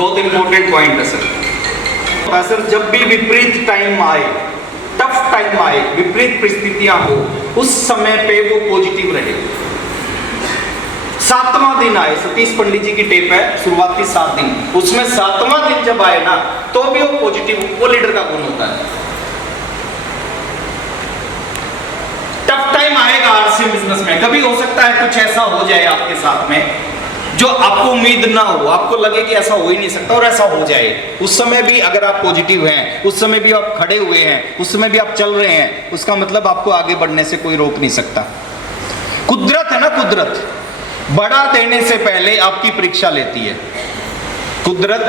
बहुत important point है sir. जब भी विपरीत टाइम आए, टफ टाइम आए, विपरीत परिस्थितियां हो, उस समय पे वो पॉजिटिव रहे। 7वां दिन आए, सतीश पंडित जी की टेप है, शुरुआती 7 दिन, उसमें 7वां दिन जब आए ना, तो भी वो पॉजिटिव, वो लीडर का गुण होता है। टफ टाइम आएगा आरसीएम बिजनेस में, कभी हो सकता है कुछ ऐसा हो जाए आपके साथ में जो आपको उम्मीद ना हो, आपको लगे कि ऐसा हो ही नहीं सकता और ऐसा हो जाए। उस समय भी अगर आप पॉजिटिव हैं, उस समय भी आप खड़े हुए हैं, उस समय भी आप चल रहे हैं, उसका मतलब आपको आगे बढ़ने से कोई रोक नहीं सकता। कुदरत है ना, कुदरत बढ़ा देने से पहले आपकी परीक्षा लेती है। कुदरत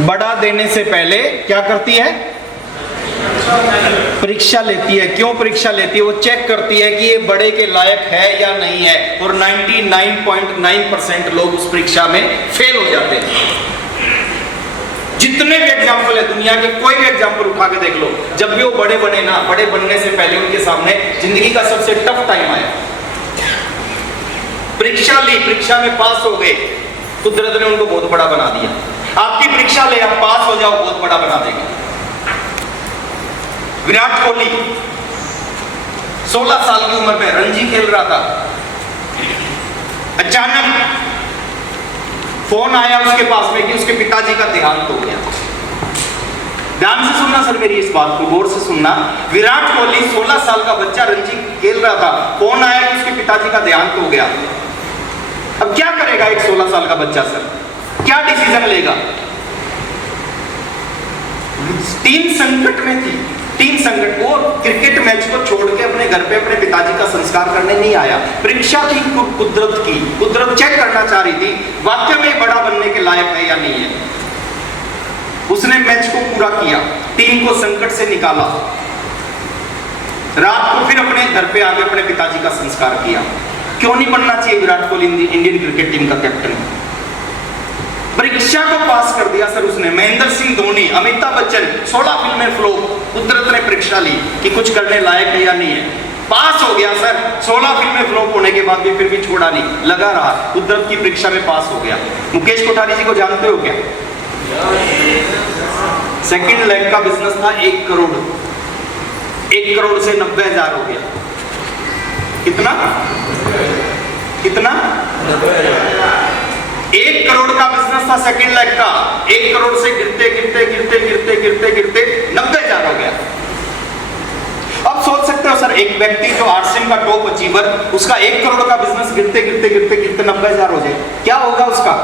बढ़ा देने से पहले क्या करती है? परीक्षा लेती है। क्यों परीक्षा लेती है? वो चेक करती है कि ये बड़े के लायक है या नहीं है, और 99.9% लोग उस परीक्षा में फेल हो जाते हैं। जितने भी एग्जाम्पल है दुनिया के, कोई भी एग्जाम्पल उठा के देख लो, जब भी वो बड़े बने ना, बड़े बनने से पहले उनके सामने जिंदगी का सबसे टफ टाइम आया, परीक्षा ली, परीक्षा में पास हो गए, कुदरत ने उनको बहुत बड़ा बना दिया। आपकी परीक्षा ले, आप पास हो जाओ, बहुत बड़ा बना देगा। विराट कोहली 16 साल की उम्र में रणजी खेल रहा था, अचानक फोन आया उसके पास में कि उसके पिताजी का देहांत हो गया। ध्यान से सुनना सर, मेरी इस बात को गौर से सुनना। विराट कोहली 16 साल का बच्चा रणजी खेल रहा था, फोन आया कि उसके पिताजी का देहांत हो गया। अब क्या करेगा एक 16 साल का बच्चा सर? क्या डिसीजन लेगा? टीम संकट में थी, टीम संकट। वो क्रिकेट मैच को छोड़ के अपने घर पे अपने पिताजी का संस्कार करने नहीं आया। परीक्षा थी कुदरत की, कुदरत चेक करना चाह रही थी वाकई में बड़ा बनने के लायक है या नहीं है। उसने मैच को पूरा किया, टीम को संकट से निकाला, रात को फिर अपने घर पे आके अपने पिताजी का संस्कार किया। क्यों नहीं बनना चाहिए Virat Kohli Indian cricket team का कैप्टन? परीक्षा को पास कर दिया सर उसने। महेंद्र सिंह धोनी, अमिताभ बच्चन, 16 फिल्में फ्लॉप, कुदरत ने परीक्षा ली कि कुछ करने लायक है या नहीं है, पास हो गया सर। 16 फिल्में फ्लॉप होने के बाद भी फिर भी छोड़ा नहीं, लगा रहा, कुदरत की परीक्षा में पास हो गया। मुकेश कोठारी जी को जानते हो क्या? सेकंड लेग का बिजनेस था 1 करोड़, 1 करोड़ से 90,000 हो गया। कितना कितना? 1 करोड़ का बिजनेस था सेकंड लेग का, 1 करोड़ से गिरते गिरते गिरते गिरते गिरते गिरते 90,000 हो गया। अब सोच सकते हो सर, एक व्यक्ति जो आरसीएम का टॉप अचीवर, उसका 1 करोड़ का बिजनेस गिरते गिरते गिरते गिरते 90,000 हो जाए, क्या होगा उसका?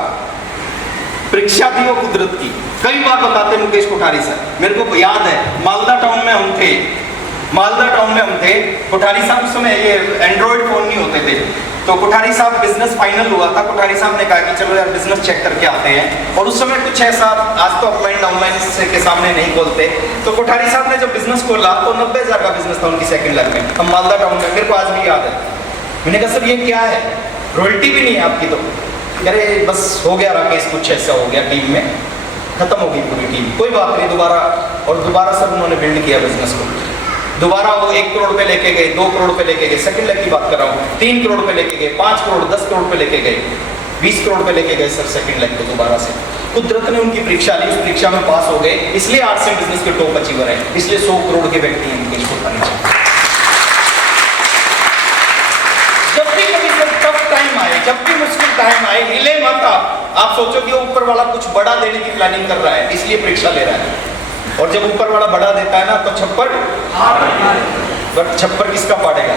परीक्षा थी वो कुदरत की। कई बार बताते मुकेश कोठारी सर, मेरे को याद है मालदा टाउन में हम थे, मालदा टाउन में हम थे, कोठारी साहब उस समय ये एंड्रॉइड फोन नहीं होते थे, तो कोठारी साहब बिजनेस फाइनल हुआ था। कोठारी साहब ने कहा कि चलो यार बिजनेस चेक करके आते हैं, और उस समय कुछ ऐसा, आज तो ऑफलाइन ऑनलाइन के सामने नहीं खोलते, तो कोठारी साहब ने जब बिजनेस खोला तो 90,000 का बिजनेस था उनकी सेकंड लेग में, हम मालदा टाउन में, मेरे को आज भी याद है। मैंने कहा सर ये क्या है, रॉयल्टी भी नहीं है आपकी? तो अरे बस हो गया राकेश, कुछ ऐसा हो गया, टीम में खत्म हो गई पूरी टीम, कोई बात नहीं, दोबारा। और दोबारा सर उन्होंने बिल्ड किया बिजनेस को, दोबारा वो 1 करोड़ पे लेके गए, 2 करोड़ पे लेके गए, सेकंड लेग की बात कर रहा हूँ, 3 करोड़ पे लेके गए, 5 करोड़, 10 करोड़ पे लेके गए, 20 करोड़ पे लेके गए सर सेकंड लेग को दोबारा से। कुदरत ने उनकी परीक्षा ली, उस परीक्षा में पास हो गए, इसलिए आरसीएम बिजनेस के टॉप अचीवर है, इसलिए 100 करोड़ के व्यक्ति हैं मुकेश कोठारी। जब भी कभी टफ टाइम आए, जब भी मुश्किल टाइम आए, हिले मत आप सोचो कि ऊपर वाला कुछ बड़ा देने की प्लानिंग कर रहा है, इसलिए परीक्षा ले रहा है। और जब ऊपर वाला बड़ा देता है ना, तो छप्पर, बट छप्पर किसका पाड़ेगा?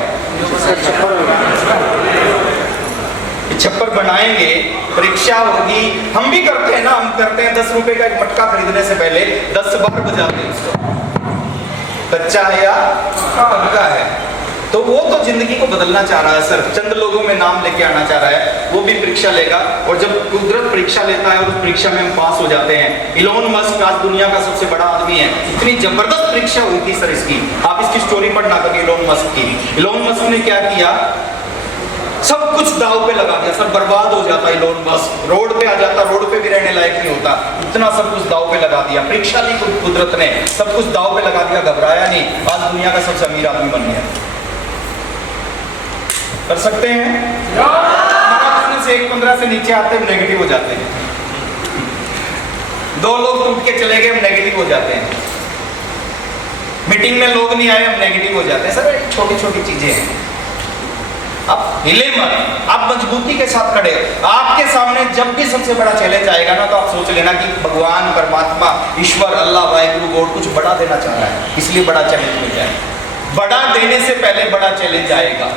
छप्पर बनाएंगे, परीक्षा होगी, हम भी करते हैं ना, हम करते हैं 10 रुपए का एक मटका खरीदने से पहले 10 बार बजाते हैं उसको, कच्चा है या पक्का है। तो वो तो जिंदगी को बदलना चाह रहा है सर, चंद लोगों में नाम लेके आना चाह रहा है, वो भी परीक्षा लेगा। और जब कुदरत परीक्षा लेता है और उस परीक्षा में हम पास हो जाते हैं, इलोन मस्क आज दुनिया का सबसे बड़ा आदमी है, इतनी जबरदस्त परीक्षा हुई थी सर इसकी, आप इसकी स्टोरी पढ़ना कभी इलोन मस्क की। इलोन मस्क ने क्या किया, सब कुछ दाव पे लगा दिया सर, बर्बाद हो जाता इलोन मस्क, रोड पे आ जाता, रोड पे भी रहने लायक नहीं होता, इतना सब कुछ दाव पे लगा दिया। परीक्षा ली कुदरत ने, सब कुछ दाव पे लगा दिया, घबराया नहीं, आज दुनिया का सबसे अमीर आदमी बन गया। कर सकते हैं? हमारा बिजनेस 1.15 से नीचे आते हैं, नेगेटिव हो जाते हैं। दो लोग टूट के चले गए, हम नेगेटिव हो जाते हैं। मीटिंग में लोग नहीं आए, हम नेगेटिव हो जाते हैं। सर छोटी छोटी चीजें हैं। आप हिले मत, आप मजबूती के साथ खड़े। आपके सामने जब भी सबसे बड़ा चैलेंज आएगा ना, तो आप सोच लेना कि भगवान, परमात्मा, ईश्वर, अल्लाह, वाहिगुरु, गॉड कुछ बड़ा देना चाह रहा है, इसलिए बड़ा चैलेंज मिल जाए। बड़ा देने से पहले बड़ा चैलेंज आएगा।